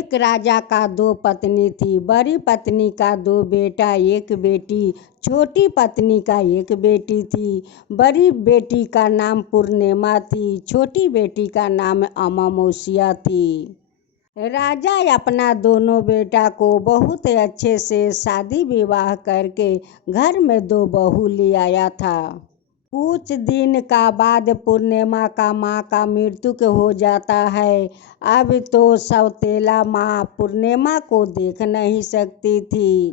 एक राजा का दो पत्नी थी। बड़ी पत्नी का दो बेटा एक बेटी। छोटी पत्नी का एक बेटी थी। बड़ी बेटी का नाम पूर्णिमा थी। छोटी बेटी का नाम अमावस्या थी। राजा अपना दोनों बेटा को बहुत अच्छे से शादी विवाह करके घर में दो बहू ले आया था। कुछ दिन का बाद पूर्णिमा का माँ का मृत्यु हो जाता है। अब तो सौतेला माँ पूर्णिमा को देख नहीं सकती थी।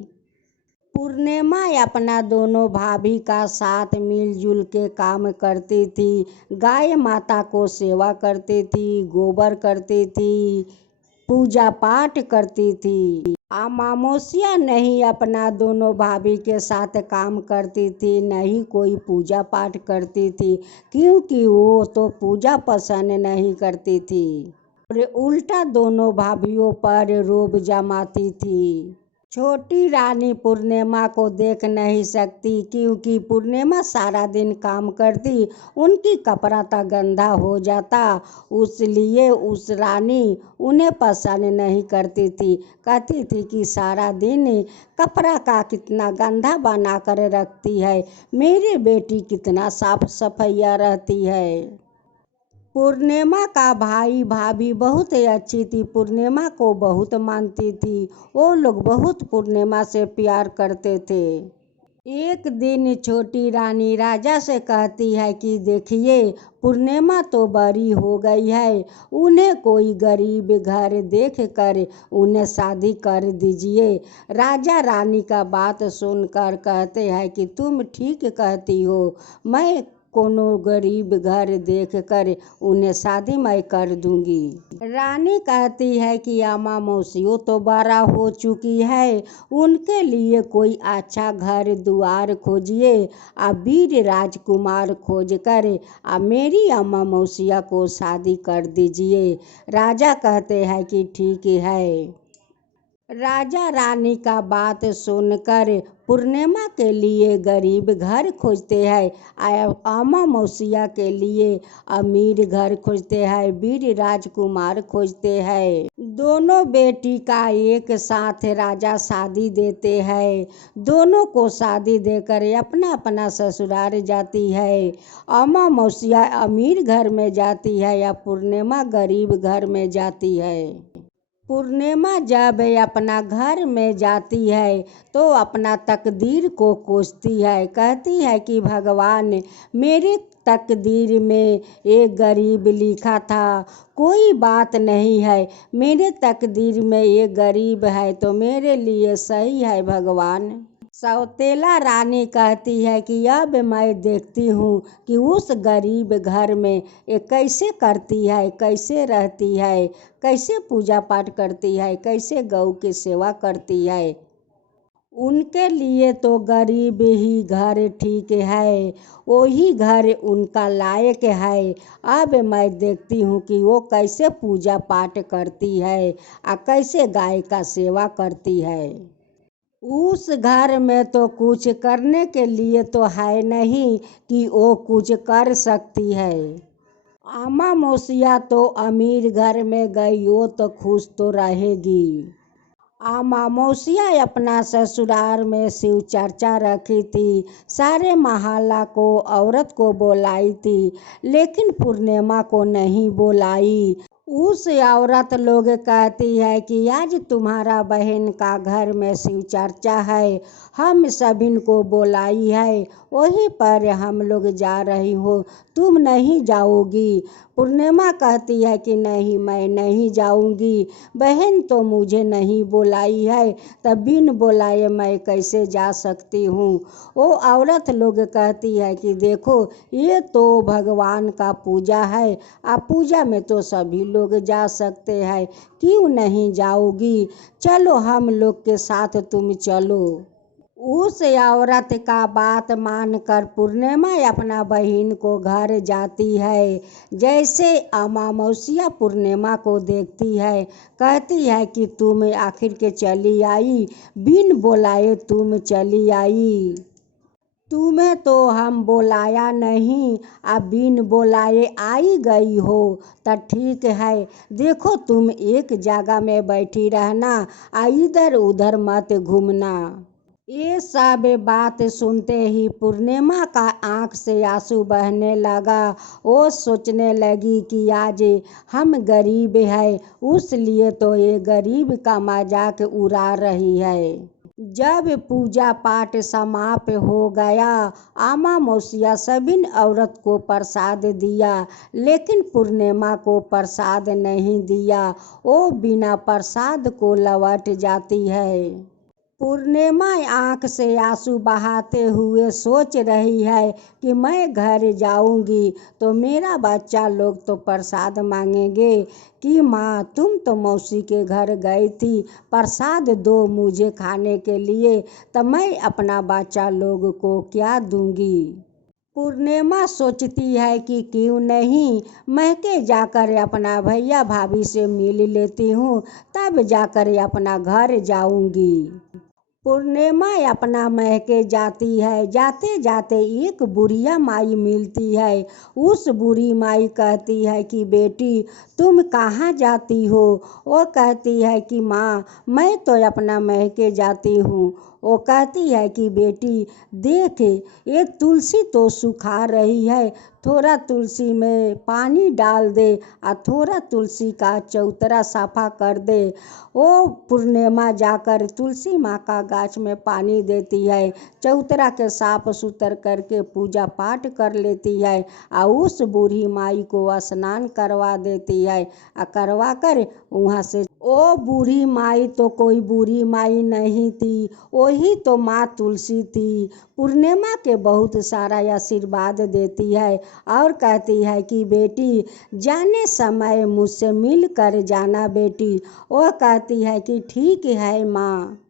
पूर्णिमा अपना दोनों भाभी का साथ मिलजुल के काम करती थी। गाय माता को सेवा करती थी, गोबर करती थी, पूजा पाठ करती थी। अमावस्या नहीं अपना दोनों भाभी के साथ काम करती थी, नहीं कोई पूजा पाठ करती थी, क्योंकि वो तो पूजा पसंद नहीं करती थी और उल्टा दोनों भाभीयों पर रोब जमाती थी। छोटी रानी पूर्णिमा को देख नहीं सकती, क्योंकि पूर्णिमा सारा दिन काम करती, उनकी कपड़ा तक गंदा हो जाता, इसलिए उस रानी उन्हें पसंद नहीं करती थी। कहती थी कि सारा दिन कपड़ा का कितना गंदा बना कर रखती है, मेरी बेटी कितना साफ सफाइया रहती है। पूर्णिमा का भाई भाभी बहुत अच्छी थी, पूर्णिमा को बहुत मानती थी। वो लोग बहुत पूर्णिमा से प्यार करते थे। एक दिन छोटी रानी राजा से कहती है कि देखिए, पूर्णिमा तो बड़ी हो गई है, उन्हें कोई गरीब घर देख कर उन्हें शादी कर दीजिए। राजा रानी का बात सुनकर कहते हैं कि तुम ठीक कहती हो, मैं कोनो गरीब घर देख कर उन्हें शादी मैं कर दूंगी। रानी कहती है कि अमावस्या तो बड़ा हो चुकी है, उनके लिए कोई अच्छा घर द्वार खोजिए, वीर राजकुमार खोज कर मेरी अमावस्या को शादी कर दीजिए। राजा कहते हैं कि ठीक है। राजा रानी का बात सुनकर पूर्णिमा के लिए गरीब घर खोजते हैं, अमावस्या के लिए अमीर घर खोजते हैं, वीर राजकुमार खोजते हैं। दोनों बेटी का एक साथ राजा शादी देते हैं। दोनों को शादी देकर अपना अपना ससुराल जाती है। अमावस्या अमीर घर में जाती है या पूर्णिमा गरीब घर में जाती है। पूर्णिमा जब अपना घर में जाती है तो अपना तकदीर को कोसती है। कहती है कि भगवान, मेरे तकदीर में एक गरीब लिखा था, कोई बात नहीं है, मेरे तकदीर में एक गरीब है तो मेरे लिए सही है भगवान। सौतेला रानी कहती है कि अब मैं देखती हूँ कि उस गरीब घर में ये कैसे करती है, कैसे रहती है, कैसे पूजा पाठ करती है, कैसे गौ की सेवा करती है। उनके लिए तो गरीब ही घर ठीक है, वही घर उनका लायक है। अब मैं देखती हूँ कि वो कैसे पूजा पाठ करती है और कैसे गाय का सेवा करती है। उस घर में तो कुछ करने के लिए तो है नहीं कि वो कुछ कर सकती है। अमावस्या तो अमीर घर में गई, वो तो खुश तो रहेगी। अमावस्या अपना ससुराल में शिव चर्चा रखी थी, सारे मोहल्ला को औरत को बुलाई थी, लेकिन पूर्णिमा को नहीं बुलाई। उस औरत लोग कहती है कि आज तुम्हारा बहन का घर में शिव चर्चा है, हम सभी को बुलाई है, वहीं पर हम लोग जा रही हो, तुम नहीं जाओगी। पूर्णिमा कहती है कि नहीं, मैं नहीं जाऊंगी, बहन तो मुझे नहीं बुलाई है, तब बिन बुलाए मैं कैसे जा सकती हूँ। वो औरत लोग कहती है कि देखो, ये तो भगवान का पूजा है, आप पूजा में तो सभी लोग जा सकते हैं, क्यों नहीं जाओगी, चलो हम लोग के साथ तुम चलो। उस औरत का बात मानकर पूर्णिमा अपना बहन को घर जाती है। जैसे अमावस्या पूर्णिमा को देखती है, कहती है कि तुम आखिर के चली आई, बिन बुलाए तुम चली आई। तुम्हें तो हम बुलाया नहीं, अब बिन बुलाए आई गई हो। तो ठीक है, देखो तुम एक जगह में बैठी रहना, इधर उधर मत घूमना। ये सब बात सुनते ही पूर्णिमा का आंख से आंसू बहने लगा। वो सोचने लगी कि आज हम गरीब है, उस लिए तो ये गरीब का मजाक उड़ा रही है। जब पूजा पाठ समाप्त हो गया, आमा मौसिया सभी औरत को प्रसाद दिया, लेकिन पूर्णिमा को प्रसाद नहीं दिया। वो बिना प्रसाद को लौट जाती है। पूर्णिमा आंख से आंसू बहाते हुए सोच रही है कि मैं घर जाऊंगी तो मेरा बच्चा लोग तो प्रसाद मांगेंगे कि माँ तुम तो मौसी के घर गई थी, प्रसाद दो मुझे खाने के लिए, तो मैं अपना बच्चा लोग को क्या दूंगी। पूर्णिमा सोचती है कि क्यों नहीं महके जाकर अपना भैया भाभी से मिल लेती हूँ, तब जाकर अपना घर जाऊंगी। पूर्णिमा अपना महके जाती है। जाते जाते एक बुढ़िया माई मिलती है। उस बूढ़ी माई कहती है कि बेटी तुम कहाँ जाती हो। वो कहती है कि माँ मैं तो अपना महके जाती हूँ। वो कहती है कि बेटी देख ये तुलसी तो सुखा रही है, थोड़ा तुलसी में पानी डाल दे और थोड़ा तुलसी का चौतरा साफा कर दे। वो पूर्णिमा जाकर तुलसी माँ का गाछ में पानी देती है, चौतरा के साफ सुथर करके पूजा पाठ कर लेती है और उस बूढ़ी माई को स्नान करवा देती है। करवा कर वहाँ से ओ बूढ़ी माई तो कोई बूढ़ी माई नहीं थी, वही तो माँ तुलसी थी। पूर्णिमा के बहुत सारा आशीर्वाद देती है और कहती है कि बेटी जाने समय मुझसे मिल कर जाना बेटी। वो कहती है कि ठीक है माँ।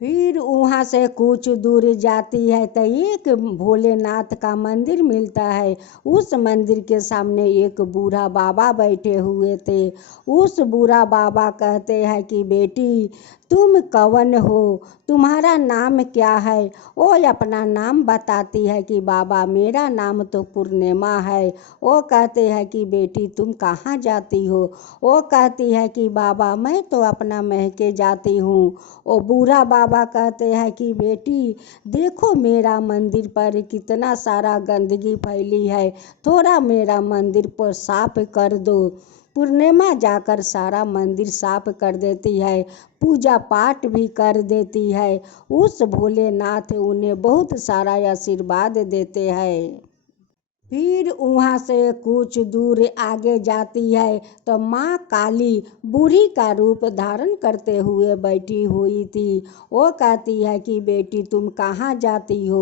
फिर वहाँ से कुछ दूर जाती है तो एक भोलेनाथ का मंदिर मिलता है। उस मंदिर के सामने एक बूढ़ा बाबा बैठे हुए थे। उस बूढ़ा बाबा कहते हैं कि बेटी तुम कौन हो, तुम्हारा नाम क्या है। वो अपना नाम बताती है कि बाबा मेरा नाम तो पूर्णिमा है। वो कहते हैं कि बेटी तुम कहाँ जाती हो। वो कहती है कि बाबा मैं तो अपना महके जाती हूँ। वो बूढ़ा बाबा कहते हैं कि बेटी देखो मेरा मंदिर पर कितना सारा गंदगी फैली है, थोड़ा मेरा मंदिर पर साफ कर दो। पूर्णिमा जाकर सारा मंदिर साफ कर देती है, पूजा पाठ भी कर देती है। उस भोलेनाथ उन्हें बहुत सारा आशीर्वाद देते हैं। फिर वहाँ से कुछ दूर आगे जाती है तो माँ काली बूढ़ी का रूप धारण करते हुए बैठी हुई थी। वो कहती है कि बेटी तुम कहाँ जाती हो।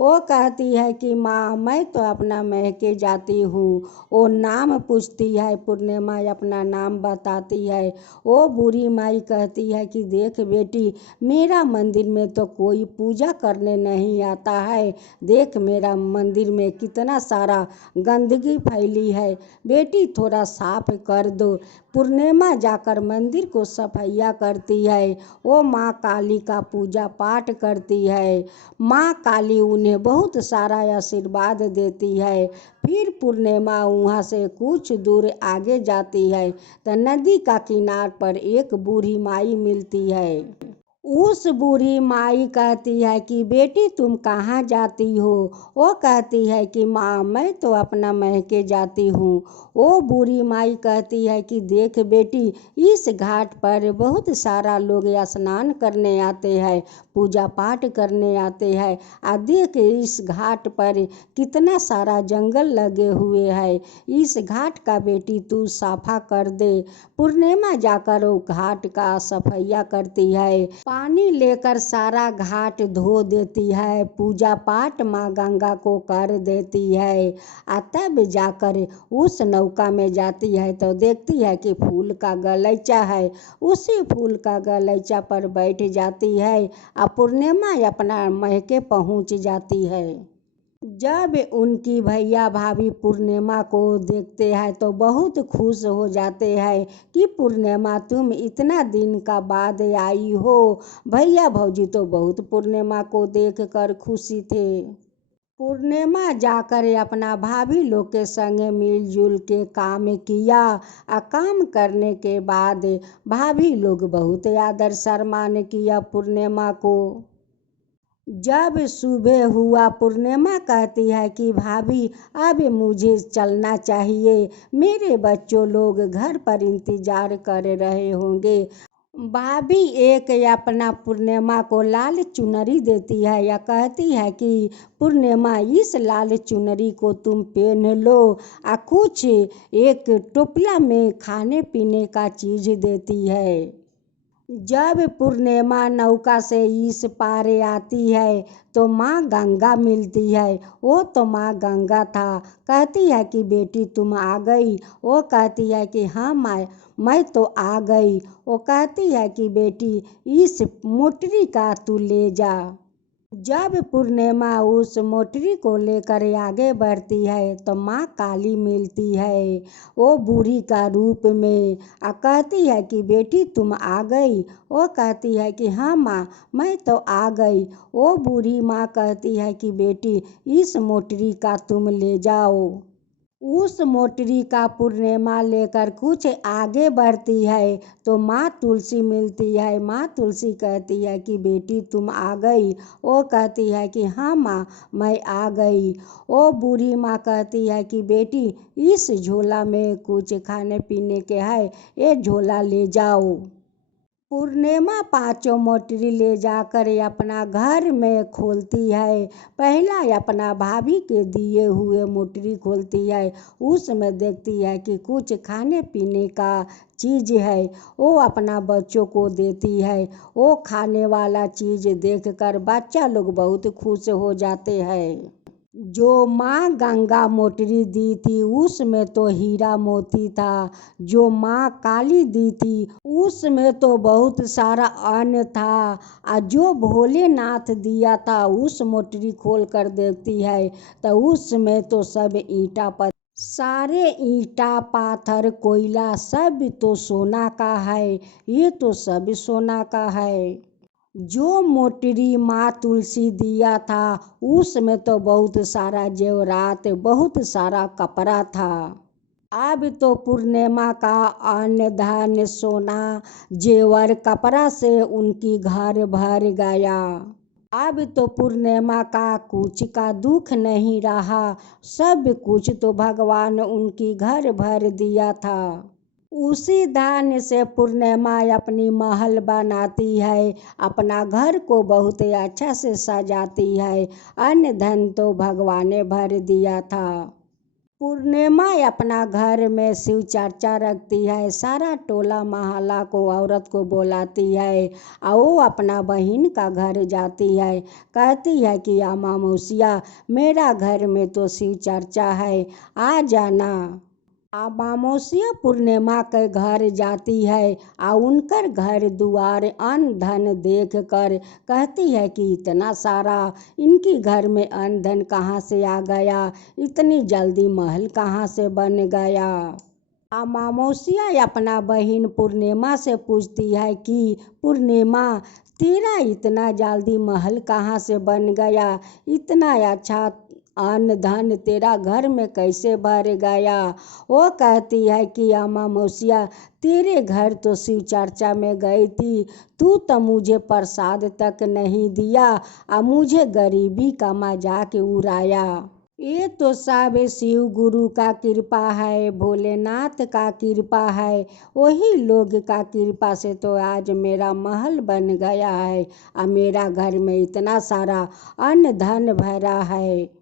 वो कहती है कि माँ मैं तो अपना महके जाती हूँ। वो नाम पूछती है, पूर्णिमा अपना नाम बताती है। वो बूढ़ी माई कहती है कि देख बेटी मेरा मंदिर में तो कोई पूजा करने नहीं आता है, देख मेरा मंदिर में कितना सारा गंदगी फैली है, बेटी थोड़ा साफ कर दो। पूर्णिमा जाकर मंदिर को सफाइया करती है। वो माँ काली का पूजा पाठ करती है। माँ काली उन्हें बहुत सारा आशीर्वाद देती है। फिर पूर्णिमा वहाँ से कुछ दूर आगे जाती है तो नदी का किनार पर एक बूढ़ी माई मिलती है। उस बूढ़ी माई कहती है कि बेटी तुम कहाँ जाती हो। वो कहती है कि माँ मैं तो अपना महके जाती हूँ। वो बूढ़ी माई कहती है कि देख बेटी इस घाट पर बहुत सारा लोग स्नान करने आते हैं, पूजा पाठ करने आते हैं। देख इस घाट पर कितना सारा जंगल लगे हुए हैं, इस घाट का बेटी तू साफा कर दे। पूर्णिमा जाकर वो घाट का सफाइया करती है, पानी लेकर सारा घाट धो देती है, पूजा पाठ माँ गंगा को कर देती है। तब जाकर उस नौका में जाती है तो देखती है कि फूल का गलीचा है, उसी फूल का गलीचा पर बैठ जाती है और पूर्णिमा अपना महके पहुँच जाती है। जब उनकी भैया भाभी पूर्णिमा को देखते हैं तो बहुत खुश हो जाते हैं कि पूर्णिमा तुम इतना दिन का बाद आई हो। भैया भौजी तो बहुत पूर्णिमा को देखकर खुशी थे। पूर्णिमा जाकर अपना भाभी लोग के संग मिलजुल के काम किया। काम करने के बाद भाभी लोग बहुत आदर सम्मान किया पूर्णिमा को। जब सुबह हुआ पूर्णिमा कहती है कि भाभी अब मुझे चलना चाहिए, मेरे बच्चों लोग घर पर इंतजार कर रहे होंगे। भाभी एक अपना पूर्णिमा को लाल चुनरी देती है या कहती है कि पूर्णिमा इस लाल चुनरी को तुम पहन लो। कुछ एक टोपला में खाने पीने का चीज देती है। जब पूर्णिमा नौका से इस पार आती है तो माँ गंगा मिलती है। वो तो माँ गंगा था। कहती है कि बेटी तुम आ गई। वो कहती है कि हाँ माँ मैं तो आ गई। वो कहती है कि बेटी इस मोटरी का तू ले जा। जब पूर्णिमा उस मोटरी को लेकर आगे बढ़ती है तो माँ काली मिलती है, वो बूढ़ी का रूप में। कहती है कि बेटी तुम आ गई। वो कहती है कि हाँ माँ मैं तो आ गई। वो बूढ़ी माँ कहती है कि बेटी इस मोटरी का तुम ले जाओ। उस मोटरी का पूर्णिमा लेकर कुछ आगे बढ़ती है तो माँ तुलसी मिलती है। माँ तुलसी कहती है कि बेटी तुम आ गई। वो कहती है कि हाँ माँ मैं आ गई। वो बूढ़ी माँ कहती है कि बेटी इस झोला में कुछ खाने पीने के है, ये झोला ले जाओ। पूर्णिमा पांचों मोटरी ले जाकर अपना घर में खोलती है। पहला अपना भाभी के दिए हुए मोटरी खोलती है। उसमें देखती है कि कुछ खाने पीने का चीज़ है। वो अपना बच्चों को देती है। वो खाने वाला चीज़ देखकर बच्चा लोग बहुत खुश हो जाते हैं। जो माँ गंगा मोटरी दी थी उसमें तो हीरा मोती था। जो माँ काली दी थी उसमें तो बहुत सारा अन्न था। जो भोलेनाथ दिया था उस मोटरी खोल कर देखती है तो उसमें तो सब ईंटा पर सारे ईंटा पाथर कोयला सब तो सोना का है। ये तो सब सोना का है। जो मोटरी माँ तुलसी दिया था उसमें तो बहुत सारा जेवरात बहुत सारा कपड़ा था। अब तो पूर्णिमा का अन्न धन सोना जेवर कपड़ा से उनकी घर भर गया। अब तो पूर्णिमा का कुछ का दुख नहीं रहा। सब कुछ तो भगवान उनकी घर भर दिया था। उसी धान से पूर्णिमा अपनी महल बनाती है, अपना घर को बहुत अच्छा से सजाती है। अन्न धन तो भगवान ने भर दिया था। पूर्णिमा अपना घर में शिव चर्चा रखती है। सारा टोला मोहल्ला को औरत को बुलाती है और वो अपना बहन का घर जाती है। कहती है कि अम्मा मौसिया मेरा घर में तो शिव चर्चा है, आ जाना। अमावस्या पूर्णिमा के घर जाती है और उनकर घर दुआर अन्न धन देख कर कहती है कि इतना सारा इनकी घर में अन्न धन कहाँ से आ गया, इतनी जल्दी महल कहाँ से बन गया। अमावस्या अपना बहन पूर्णिमा से पूछती है कि पूर्णिमा तेरा इतना जल्दी महल कहाँ से बन गया, इतना अच्छा अन्न धन तेरा घर में कैसे भर गया। वो कहती है कि अमावस्या तेरे घर तो शिव चर्चा में गई थी, तू तो मुझे प्रसाद तक नहीं दिया और मुझे गरीबी का मजाक उड़ाया। ये तो सब शिव गुरु का कृपा है, भोलेनाथ का कृपा है। वही लोग का कृपा से तो आज मेरा महल बन गया है और मेरा घर में इतना सारा अन्न धन भरा है।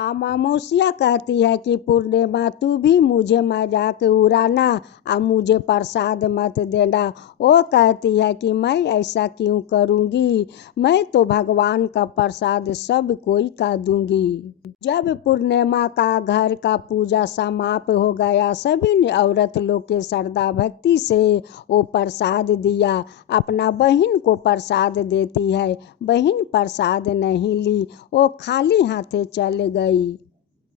अमावस्या कहती है कि पूर्णिमा तू भी मुझे मजाक उड़ाना और मुझे प्रसाद मत देना। वो कहती है कि मैं ऐसा क्यों करूँगी, मैं तो भगवान का प्रसाद सब कोई का दूंगी। जब पूर्णिमा का घर का पूजा समाप्त हो गया, सभी ने औरत लोग के श्रद्धा भक्ति से वो प्रसाद दिया। अपना बहन को प्रसाद देती है, बहन प्रसाद नहीं ली, वो खाली हाथे चल गई।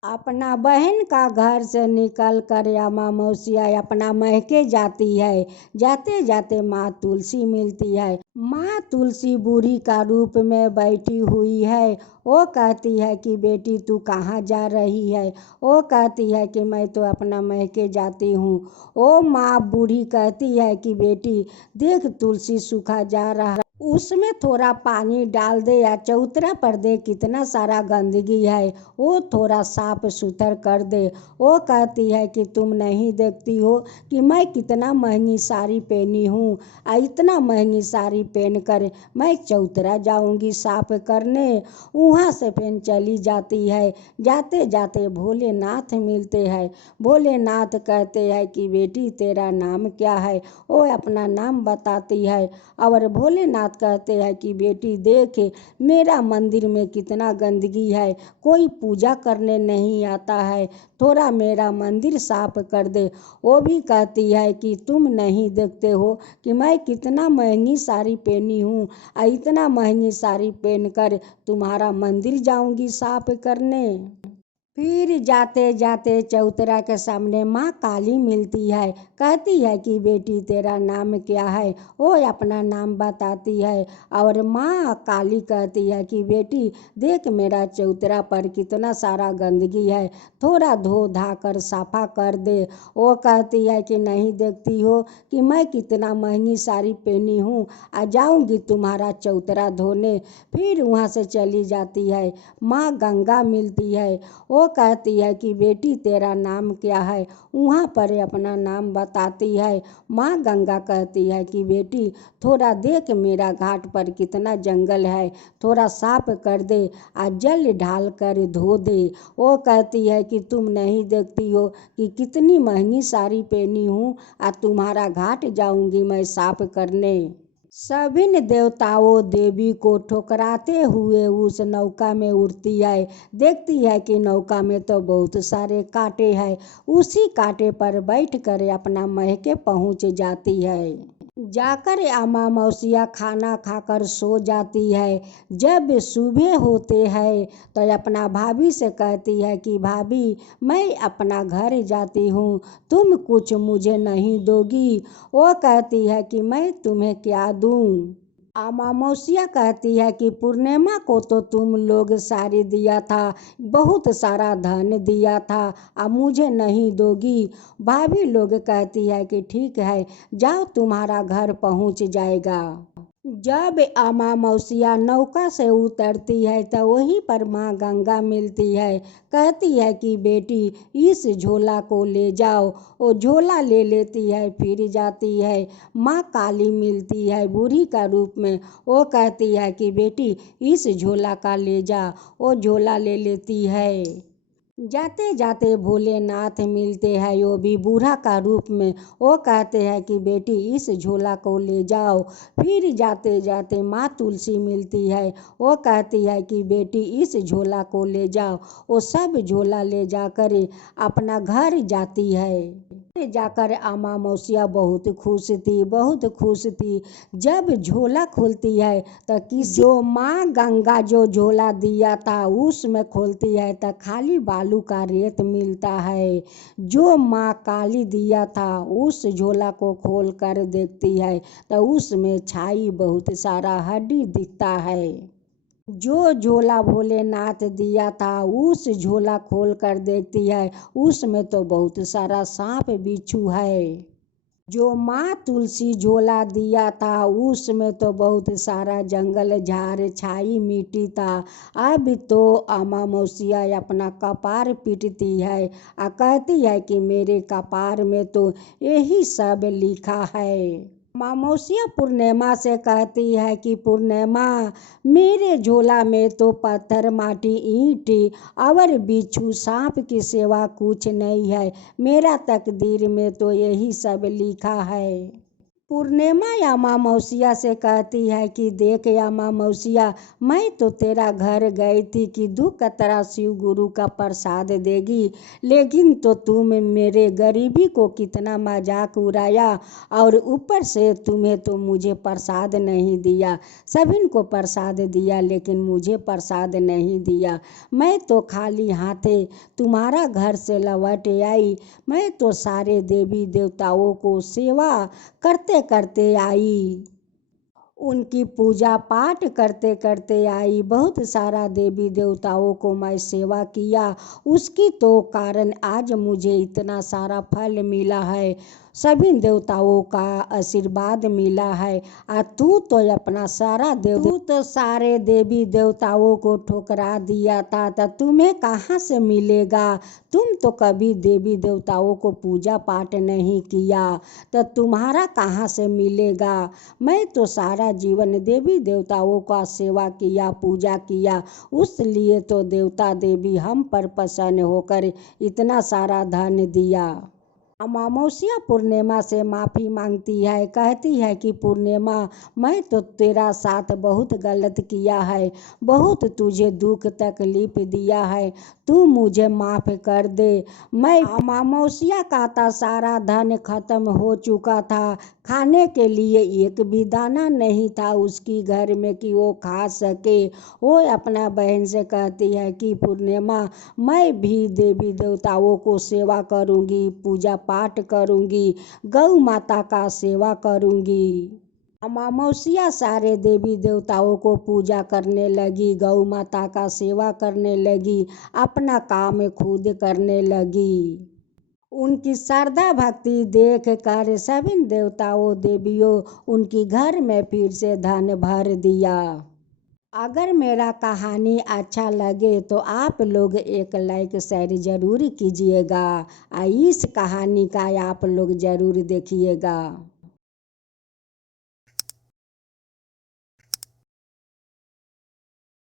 अपना बहन का घर से निकल कर अम्मा मौसिया अपना मैके जाती है। जाते जाते माँ तुलसी मिलती है। माँ तुलसी बूढ़ी का रूप में बैठी हुई है। वो कहती है कि बेटी तू कहाँ जा रही है। वो कहती है कि मैं तो अपना मैके जाती हूँ। वो माँ बूढ़ी कहती है कि बेटी देख तुलसी सूखा जा रहा, उसमें थोड़ा पानी डाल दे या चौतरा पर दे, कितना सारा गंदगी है, वो थोड़ा साफ सुथर कर दे। वो कहती है कि तुम नहीं देखती हो कि मैं कितना महंगी साड़ी पहनी हूँ, इतना महंगी साड़ी पहन कर मैं चौतरा जाऊंगी साफ करने। वहाँ से फिर चली जाती है। जाते जाते भोलेनाथ मिलते हैं। भोलेनाथ कहते हैं कि बेटी तेरा नाम क्या है। वो अपना नाम बताती है और भोलेनाथ कहते हैं कि बेटी देख मेरा मंदिर में कितना गंदगी है, कोई पूजा करने नहीं आता है, थोड़ा मेरा मंदिर साफ कर दे। वो भी कहती है कि तुम नहीं देखते हो कि मैं कितना महंगी साड़ी पहनी हूँ, इतना महंगी साड़ी पहनकर तुम्हारा मंदिर जाऊंगी साफ करने। फिर जाते जाते चौतरा के सामने माँ काली मिलती है। कहती है कि बेटी तेरा नाम क्या है। वो अपना नाम बताती है और माँ काली कहती है कि बेटी देख मेरा चौतरा पर कितना सारा गंदगी है, थोड़ा धो धा कर साफा कर दे। वो कहती है कि नहीं देखती हो कि मैं कितना महंगी साड़ी पहनी हूँ, आ जाऊँगी तुम्हारा चौतरा धोने। फिर वहाँ से चली जाती है। माँ गंगा मिलती है। वो कहती है कि बेटी तेरा नाम क्या है। वहाँ पर अपना नाम बताती है। माँ गंगा कहती है कि बेटी थोड़ा देख मेरा घाट पर कितना जंगल है, थोड़ा साफ कर दे, जल ढाल कर धो दे। वो कहती है कि तुम नहीं देखती हो कि कितनी महंगी साड़ी पहनी हूँ, तुम्हारा घाट जाऊंगी मैं साफ करने। सभी देवताओं देवी को ठुकराते हुए उस नौका में उड़ती है। देखती है कि नौका में तो बहुत सारे कांटे हैं। उसी कांटे पर बैठकर अपना महके पहुंच जाती है। जाकर अम्मा मौसिया खाना खाकर सो जाती है। जब सुबह होते हैं तो अपना भाभी से कहती है कि भाभी मैं अपना घर जाती हूँ, तुम कुछ मुझे नहीं दोगी। वो कहती है कि मैं तुम्हें क्या दूँ। अम्मा मौसिया कहती है कि पूर्णिमा को तो तुम लोग साड़ी दिया था, बहुत सारा धन दिया था, अब मुझे नहीं दोगी। भाभी लोग कहती है कि ठीक है जाओ तुम्हारा घर पहुंच जाएगा। जब अम्मा मौसिया नौका से उतरती है तो वहीं पर माँ गंगा मिलती है। कहती है कि बेटी इस झोला को ले जाओ। वो झोला ले लेती है, फिर जाती है। माँ काली मिलती है बूढ़ी का रूप में। वो कहती है कि बेटी इस झोला का ले जा। वो झोला ले लेती है। जाते जाते भोलेनाथ मिलते हैं, वो भी बूढ़ा का रूप में। वो कहते हैं कि बेटी इस झोला को ले जाओ। फिर जाते जाते माँ तुलसी मिलती है। वो कहती है कि बेटी इस झोला को ले जाओ। वो सब झोला ले जाकर अपना घर जाती है। जाकर अम्मा मौसिया बहुत खुश थी, बहुत खुश थी। जब झोला खुलती है तो किसी जो माँ गंगा जो झोला दिया था उसमें खोलती है तो खाली बालू का रेत मिलता है। जो माँ काली दिया था उस झोला को खोल कर देखती है तो उसमें छाई बहुत सारा हड्डी दिखता है। जो झोला भोलेनाथ दिया था उस झोला खोल कर देखती है, उसमें तो बहुत सारा सांप बिच्छू है। जो माँ तुलसी झोला दिया था उसमें तो बहुत सारा जंगल झाड़ छाई मिट्टी था। अब तो अम्मा मौसिया अपना कपार पीटती है और कहती है कि मेरे कपार में तो यही सब लिखा है। अम्मा मौसिया पूर्णिमा से कहती है कि पूर्णिमा मेरे झोला में तो पत्थर माटी ईंट और बिच्छू सांप की सेवा कुछ नहीं है, मेरा तकदीर में तो यही सब लिखा है। पूर्णिमा यामा मौसिया से कहती है कि देख यामा मौसिया, मैं तो तेरा घर गई थी कि 2 कतरा शिव गुरु का प्रसाद देगी, लेकिन तो तुम मेरे गरीबी को कितना मजाक उड़ाया और ऊपर से तुम्हें तो मुझे प्रसाद नहीं दिया। सभी को प्रसाद दिया लेकिन मुझे प्रसाद नहीं दिया। मैं तो खाली हाथे तुम्हारा घर से लौट आई। मैं तो सारे देवी देवताओं को सेवा करते करते आई, उनकी पूजा पाठ करते करते आई। बहुत सारा देवी देवताओं को मैं सेवा किया, उसकी तो कारण आज मुझे इतना सारा फल मिला है, सभी देवताओं का आशीर्वाद मिला है। तू तो सारे देवी देवताओं को ठुकरा दिया था, तो तुम्हें कहाँ से मिलेगा? तुम तो कभी देवी देवताओं को पूजा पाठ नहीं किया, तो तुम्हारा कहाँ से मिलेगा? मैं तो सारा जीवन देवी देवताओं का सेवा किया, पूजा किया, उसलिए तो देवता देवी हम पर प्रसन्न होकर इतना सारा धन दिया। अमावस्या पूर्णिमा से माफ़ी मांगती है, कहती है कि पूर्णिमा, मैं तो तेरा साथ बहुत गलत किया है, बहुत तुझे दुख तकलीफ दिया है, तू मुझे माफ़ कर दे। मैं अमावस्या का था सारा धन खत्म हो चुका था, खाने के लिए एक भी दाना नहीं था उसकी घर में कि वो खा सके। वो अपना बहन से कहती है कि पूर्णिमा, मैं भी देवी देवताओं को सेवा करूँगी, पूजा पाठ करूँगी, गौ माता का सेवा करूँगी। अमावस्या सारे देवी देवताओं को पूजा करने लगी, गौ माता का सेवा करने लगी, अपना काम खुद करने लगी। उनकी श्रद्धा भक्ति देख कर सभी देवताओं देवियों उनकी घर में फिर से धन भर दिया। अगर मेरा कहानी अच्छा लगे तो आप लोग एक लाइक शेयर ज़रूर कीजिएगा, इस कहानी का आप लोग ज़रूर देखिएगा।